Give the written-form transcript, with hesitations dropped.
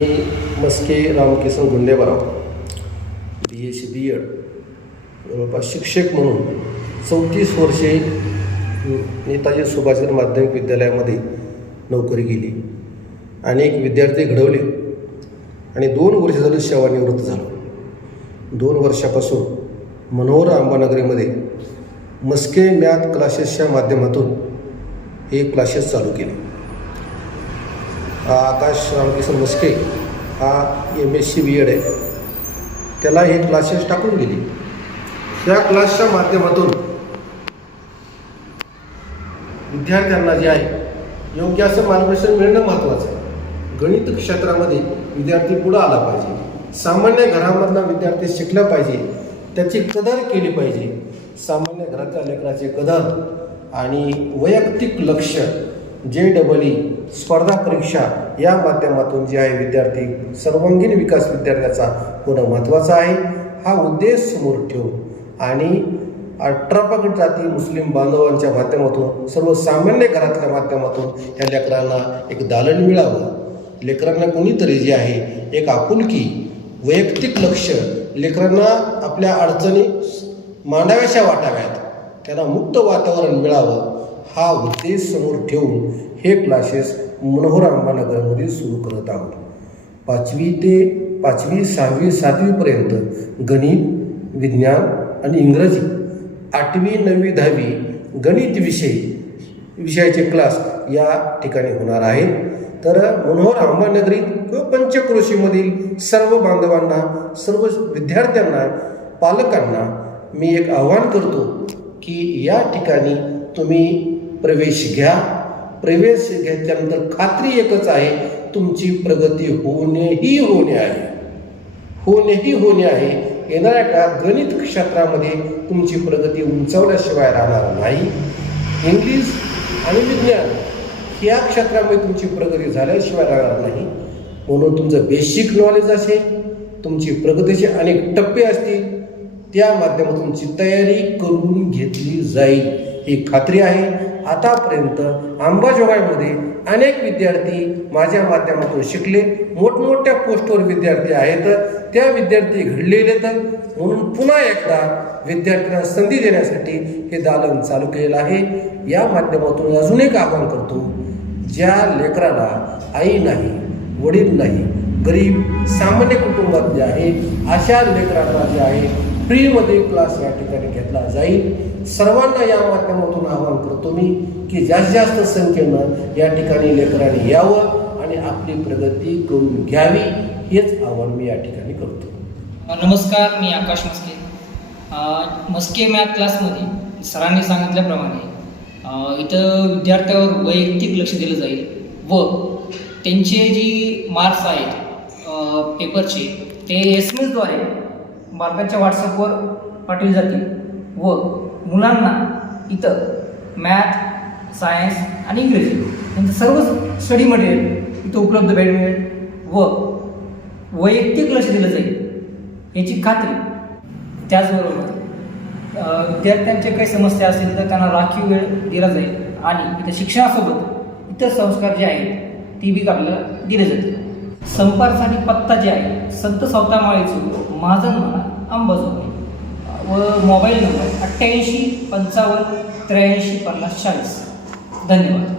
मी Maske Ramkisan गुंडेबराव BSc B.Ed जवळपास शिक्षक म्हणून 34 वर्षे नेताजी सुभाषचंद्र माध्यमिक विद्यालयामध्ये नोकरी केली. अनेक विद्यार्थी घडवले आणि 2 वर्ष झालं सेवानिवृत्त झालो. 2 वर्षापासून मनोहर अंबानगरीमध्ये मस्के मॅथ क्लासेसच्या माध्यमातून हे क्लासेस चालू केले. आकाश रामकिसन मस्के हा MSc B.Ed आहे. त्याला हे क्लासेस टाकून दिली. या क्लासच्या माध्यमातून विद्यार्थ्यांना जे आहे योग्य असं मार्गदर्शन मिळणं महत्त्वाचं आहे. गणित क्षेत्रामध्ये विद्यार्थी पुढं आला पाहिजे. सामान्य घरामधला विद्यार्थी शिकला पाहिजे, त्याची कदर केली पाहिजे. सामान्य घरातल्या लेकराची कदर आणि वैयक्तिक लक्ष JEE स्पर्धा परीक्षा या माध्यमातून जे आहे विद्यार्थी सर्वांगीण विकास विद्यार्थ्याचा होणं महत्त्वाचा आहे. हा उद्देश समोर ठेवून आणि 18 जाती मुस्लिम बांधवांच्या माध्यमातून सर्वसामान्य घरातल्या माध्यमातून या लेकरांना एक दालन मिळावं. लेकरांना कोणीतरी जे आहे एक आपुलकी वैयक्तिक लक्ष लेकरांना आपल्या अडचणी मांडाव्याशा वाटाव्यात, त्यांना मुक्त वातावरण मिळावं हा उद्देश समोर ठेवून हे क्लासेस मनोहर अंबानगरमध्ये सुरू करत आहोत. 5वी ते 5वी 6वी 7वीपर्यंत गणित, विज्ञान आणि इंग्रजी, 8वी 9वी 10वी गणित विषयाचे क्लास या ठिकाणी होणार आहेत. तर मनोहर अंबानगरीत किंवा पंचक्रोशीमधील सर्व बांधवांना, सर्व विद्यार्थ्यांना, पालकांना मी एक आवाहन करतो की या ठिकाणी तुम्ही प्रवेश घ्या. प्रवेश घेतल्यानंतर खात्री एकच आहे, तुमची प्रगती होणे आहे. येणाऱ्या काळात गणित क्षेत्रामध्ये तुमची प्रगती उंचावल्याशिवाय राहणार नाही. इंग्लिश आणि विज्ञान या क्षेत्रामध्ये तुमची प्रगती झाल्याशिवाय राहणार नाही. म्हणून तुमचं बेसिक नॉलेज असेल, तुमची प्रगतीचे अनेक टप्पे असतील, त्या माध्यमातून तुमची तयारी करून घेतली जाईल ही खात्री आहे. आतापर्यंत अंबाजोगाईमध्ये अनेक विद्यार्थी माझ्या माध्यमातून शिकले. मोठमोठ्या पोस्टवर विद्यार्थी आहेत. त्या विद्यार्थी घडलेले तर म्हणून पुन्हा एकदा विद्यार्थ्यांना संधी देण्यासाठी हे दालन चालू केलेलं आहे. या माध्यमातून अजून एक आवाहन करतो, ज्या लेकराला आई नाही, वडील नाही, गरीब सामान्य कुटुंबात जे आहे अशा लेकरांना जे आहे फ्रीमध्ये क्लास या ठिकाणी घेतला जाईल. सर्वांना या माध्यमातून आवाहन करतो मी की जास्तीत जास्त संख्येनं या ठिकाणी लेकरांनी यावं आणि आपली प्रगती करून घ्यावी, हेच आवाहन मी या ठिकाणी करतो. नमस्कार, मी आकाश मस्के. मस्के मॅथ क्लासमध्ये सरांनी सांगितल्याप्रमाणे इथं विद्यार्थ्यावर वैयक्तिक लक्ष दिलं जाईल व त्यांचे जी मार्क्स आहेत पेपरचे ते SMS द्वारे मार्गांच्या व्हॉट्सअपवर पाठवले जातील व मुलांना इथं मॅथ, सायन्स आणि इंग्रजी यांचं सर्व स्टडी मटेरियल इथं उपलब्ध मिळेल व वैयक्तिक लक्ष दिलं जाईल याची खात्री. त्याचबरोबर विद्यार्थ्यांच्या काही समस्या असतील तर त्यांना राखीव वेळ दिला जाईल आणि इथं शिक्षणासोबत इतर संस्कार जे आहेत ती बी आपल्याला दिले जातील. संपर्कासाठी पत्ता जे आहे संत सावतामाळी चौक, महाजन म्हणा, अंबाजोगाई व मोबाईल नंबर 88 55 83 50 40. धन्यवाद.